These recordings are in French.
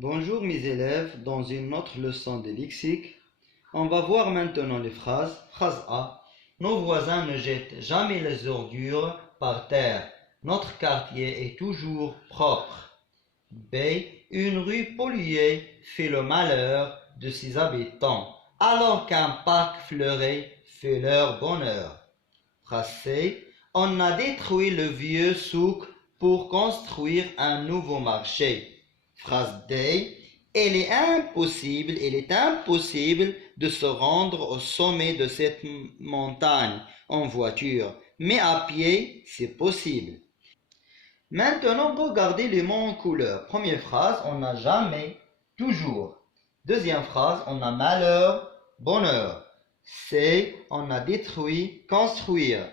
Bonjour mes élèves, dans une autre leçon de lexique, on va voir maintenant les phrases. Phrase A. Nos voisins ne jettent jamais les ordures par terre. Notre quartier est toujours propre. B. Une rue polluée fait le malheur de ses habitants, alors qu'un parc fleuri fait leur bonheur. Phrase C. On a détruit le vieux souk pour construire un nouveau marché. Phrase D. Il est impossible de se rendre au sommet de cette montagne en voiture, mais à pied, c'est possible. Maintenant, regardez les mots en couleur. Première phrase, on n'a jamais, toujours. Deuxième phrase, on a malheur, bonheur. C, on a détruit, construire.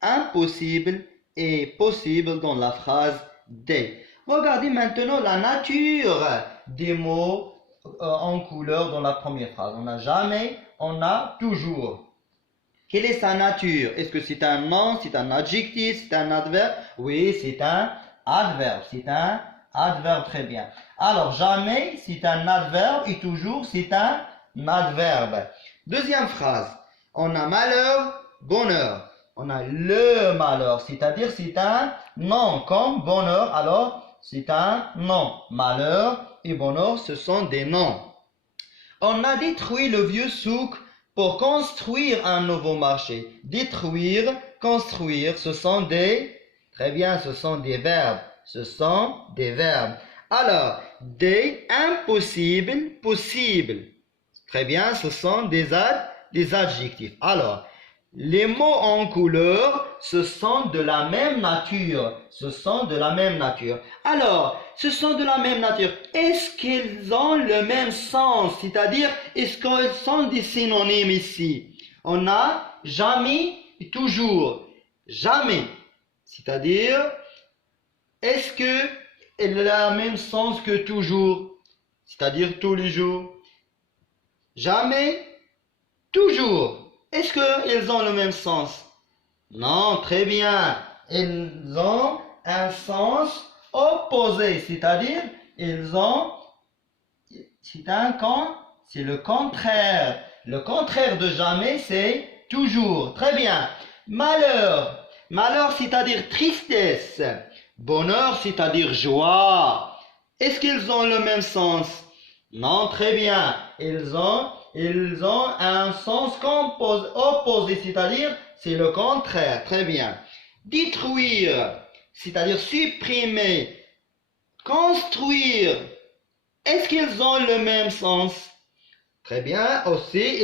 Impossible et possible dans la phrase D. Regardez maintenant la nature des mots en couleur dans la première phrase. On n'a jamais, on a toujours. Quelle est sa nature? Est-ce que c'est un nom, c'est un adjectif, c'est un adverbe? Oui, c'est un adverbe. C'est un adverbe, très bien. Alors, jamais, c'est un adverbe et toujours, c'est un adverbe. Deuxième phrase. On a malheur, bonheur. On a le malheur, c'est-à-dire c'est un nom, comme bonheur, alors c'est un nom. Malheur et bonheur, ce sont des noms. On a détruit le vieux souk pour construire un nouveau marché. Détruire, construire, ce sont des... Très bien, ce sont des verbes. Ce sont des verbes. Alors, des impossibles, possible. Très bien, ce sont des adjectifs. Alors, les mots en couleur, ce sont de la même nature. Ce sont de la même nature. Alors, ce sont de la même nature. Est-ce qu'ils ont le même sens? C'est-à-dire, est-ce qu'ils sont des synonymes ici? On a jamais et toujours. Jamais. C'est-à-dire, est-ce qu'elle a le même sens que toujours? C'est-à-dire tous les jours. Jamais, toujours. Est-ce qu'ils ont le même sens? Non, très bien. Ils ont un sens opposé, c'est-à-dire c'est le contraire. Le contraire de jamais, c'est toujours. Très bien. Malheur. Malheur, c'est-à-dire tristesse. Bonheur, c'est-à-dire joie. Est-ce qu'ils ont le même sens? Non, très bien. Ils ont un sens opposé, c'est-à-dire c'est le contraire. Très bien. Détruire, c'est-à-dire supprimer. Construire, est-ce qu'ils ont le même sens? Très bien. Aussi,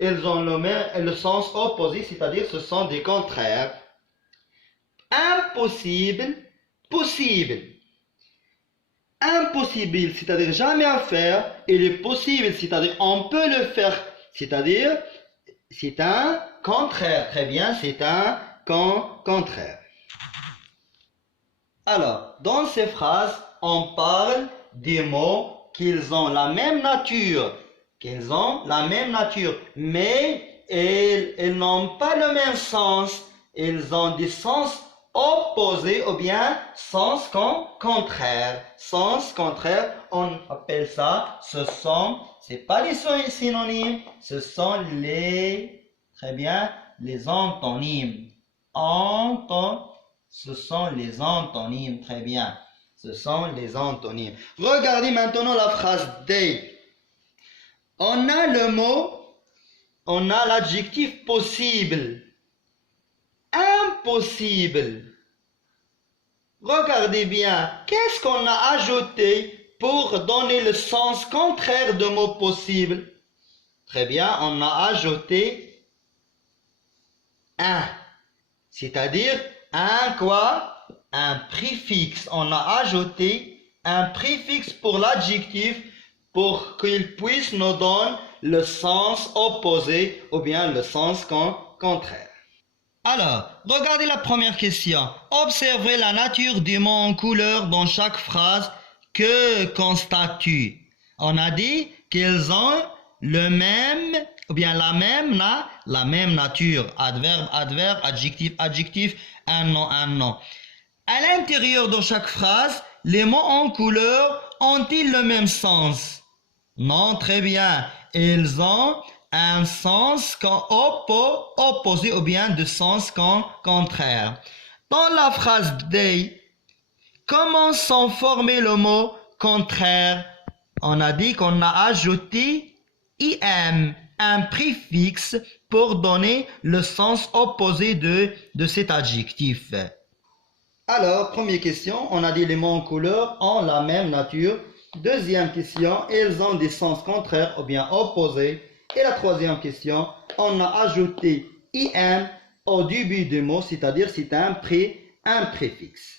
ils ont le sens opposé, c'est-à-dire ce sont des contraires. Impossible, possible. Impossible, c'est-à-dire jamais à faire, et le possible, c'est-à-dire on peut le faire, c'est-à-dire c'est un contraire. Très bien, c'est un contraire. Alors, dans ces phrases, on parle des mots qu'ils ont la même nature, mais ils n'ont pas le même sens, ils ont des sens opposé ou bien sens contraire. Sens contraire, on appelle ça, c'est pas les synonymes, ce sont très bien, les antonymes. Ce sont les antonymes, très bien. Ce sont les antonymes. Regardez maintenant la phrase D. On a l'adjectif possible. Impossible. Regardez bien, qu'est-ce qu'on a ajouté pour donner le sens contraire de mot possible? Très bien, on a ajouté un, c'est-à-dire un quoi? Un préfixe. On a ajouté un préfixe pour l'adjectif pour qu'il puisse nous donner le sens opposé ou bien le sens contraire. Alors, regardez la première question. Observez la nature des mots en couleur dans chaque phrase. Que constates-tu? On a dit qu'ils ont le même, ou bien la même nature. Adverbe, adverbe, adjectif, adjectif, un nom, un nom. À l'intérieur de chaque phrase, les mots en couleur ont-ils le même sens? Non, très bien. Ils ont un sens opposé ou bien de sens contraire. Dans la phrase they, comment sont formés le mot contraire? On a dit qu'on a ajouté im, un préfixe pour donner le sens opposé de cet adjectif. Alors, première question, on a dit les mots en couleur ont la même nature. Deuxième question, ils ont des sens contraires ou bien opposés. Et la troisième question, on a ajouté im au début du mot, c'est-à-dire c'est un préfixe.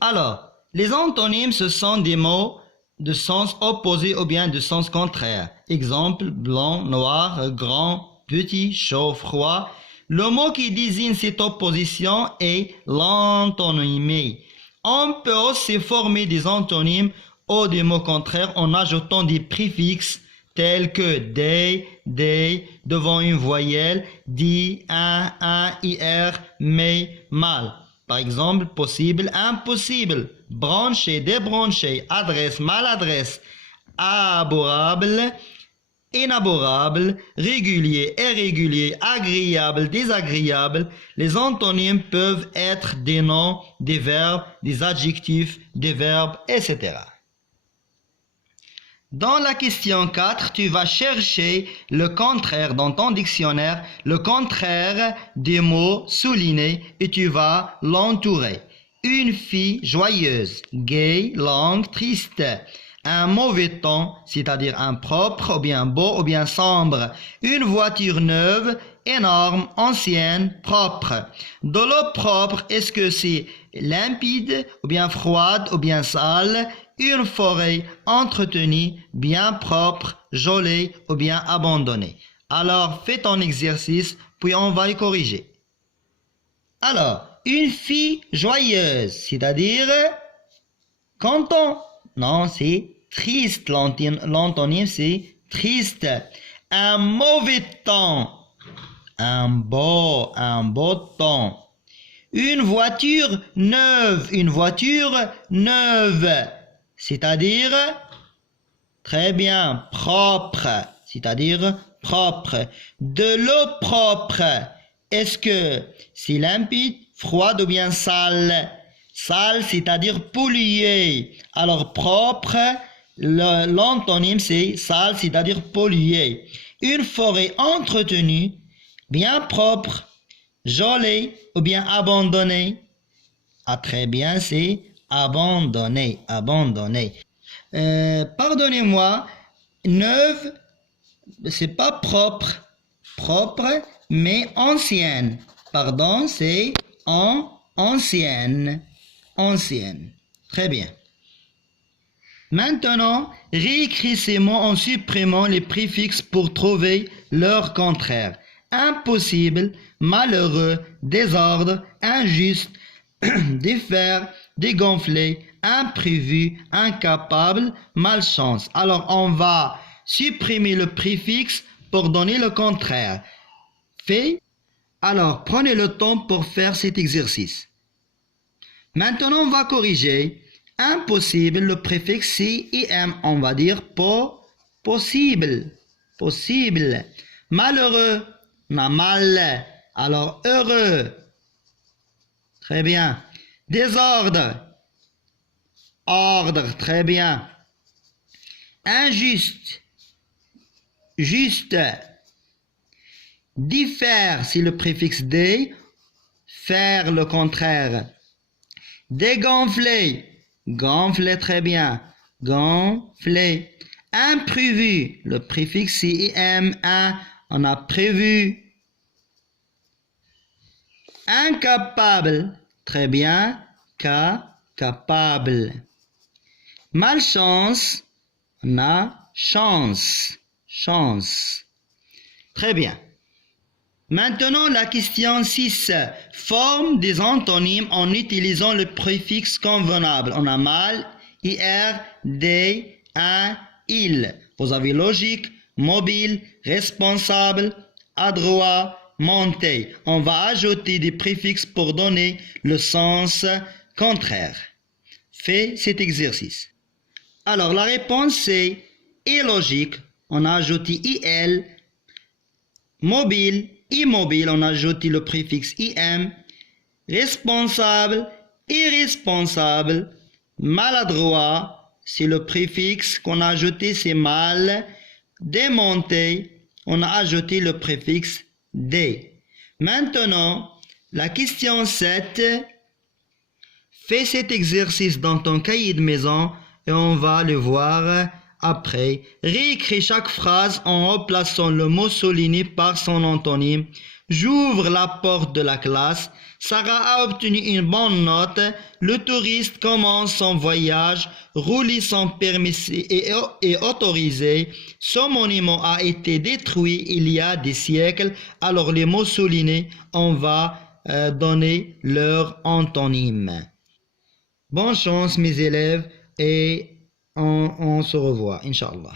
Alors, les antonymes, ce sont des mots de sens opposé ou bien de sens contraire. Exemple, blanc, noir, grand, petit, chaud, froid. Le mot qui désigne cette opposition est l'antonymie. On peut aussi former des antonymes ou des mots contraires en ajoutant des préfixes tels que des devant une voyelle, dit, un, ir, mais, mal. Par exemple, possible, impossible, branché, débranché, adresse, maladresse, abordable, inaborable, régulier, irrégulier, agréable, désagréable. Les antonymes peuvent être des noms, des verbes, des adjectifs, des verbes, etc. Dans la question 4, tu vas chercher le contraire dans ton dictionnaire, le contraire des mots soulignés et tu vas l'entourer. Une fille joyeuse, gay, longue, triste. Un mauvais temps, c'est-à-dire impropre, ou bien beau, ou bien sombre. Une voiture neuve, énorme, ancienne, propre. De l'eau propre, est-ce que c'est limpide, ou bien froide, ou bien sale? Une forêt entretenue, bien propre, jolie, ou bien abandonnée. Alors, fais ton exercice, puis on va y corriger. Alors, une fille joyeuse, c'est-à-dire content. Non, c'est triste. L'antonyme, c'est triste. Un mauvais temps. Un beau temps. Une voiture neuve. Une voiture neuve. C'est-à-dire, très bien, propre. C'est-à-dire propre. De l'eau propre. Est-ce que c'est limpide, froide ou bien sale? Sale, c'est-à-dire pollué. Alors propre, l'antonyme c'est sale, c'est-à-dire pollué. Une forêt entretenue, bien propre, jolie ou bien abandonnée. Ah très bien, c'est abandonné. Pardonnez-moi, neuve, c'est pas propre, mais ancienne. Pardon, c'est ancienne. Très bien. Maintenant, réécris ces mots en supprimant les préfixes pour trouver leur contraire. Impossible, malheureux, désordre, injuste, défaire, dégonfler, imprévu, incapable, malchance. Alors, on va supprimer le préfixe pour donner le contraire. Alors, prenez le temps pour faire cet exercice. Maintenant, on va corriger. Impossible, le préfixe c'est im. On va dire possible. Malheureux, on a mal. Alors, heureux. Très bien. Désordre. Ordre. Très bien. Injuste. Juste. Diffère, c'est le préfixe des. Faire le contraire. Dégonfler. Gonfler, très bien. Gonfler. Imprévu. Le préfixe c'est im. On a prévu. Incapable. Très bien. Capable. Malchance. On a chance. Très bien. Maintenant, la question 6. Forme des antonymes en utilisant le préfixe convenable. On a mal, ir, des, un, il. Vous avez logique, mobile, responsable, adroit, monter. On va ajouter des préfixes pour donner le sens contraire. Fais cet exercice. Alors, la réponse c'est illogique. On a ajouté IL. Mobile, immobile, on a ajouté le préfixe IM. Responsable, irresponsable. Maladroit, c'est le préfixe qu'on a ajouté, c'est mal. Démonté, on a ajouté le préfixe D. Maintenant, la question 7. Fais cet exercice dans ton cahier de maison et on va le voir après. Réécris chaque phrase en remplaçant le mot souligné par son antonyme. J'ouvre la porte de la classe. Sarah a obtenu une bonne note. Le touriste commence son voyage. Rouler son permis est autorisé. Ce monument a été détruit il y a des siècles. Alors les mots soulignés, on va donner leur antonyme. Bonne chance mes élèves et on se revoit, Inch'Allah.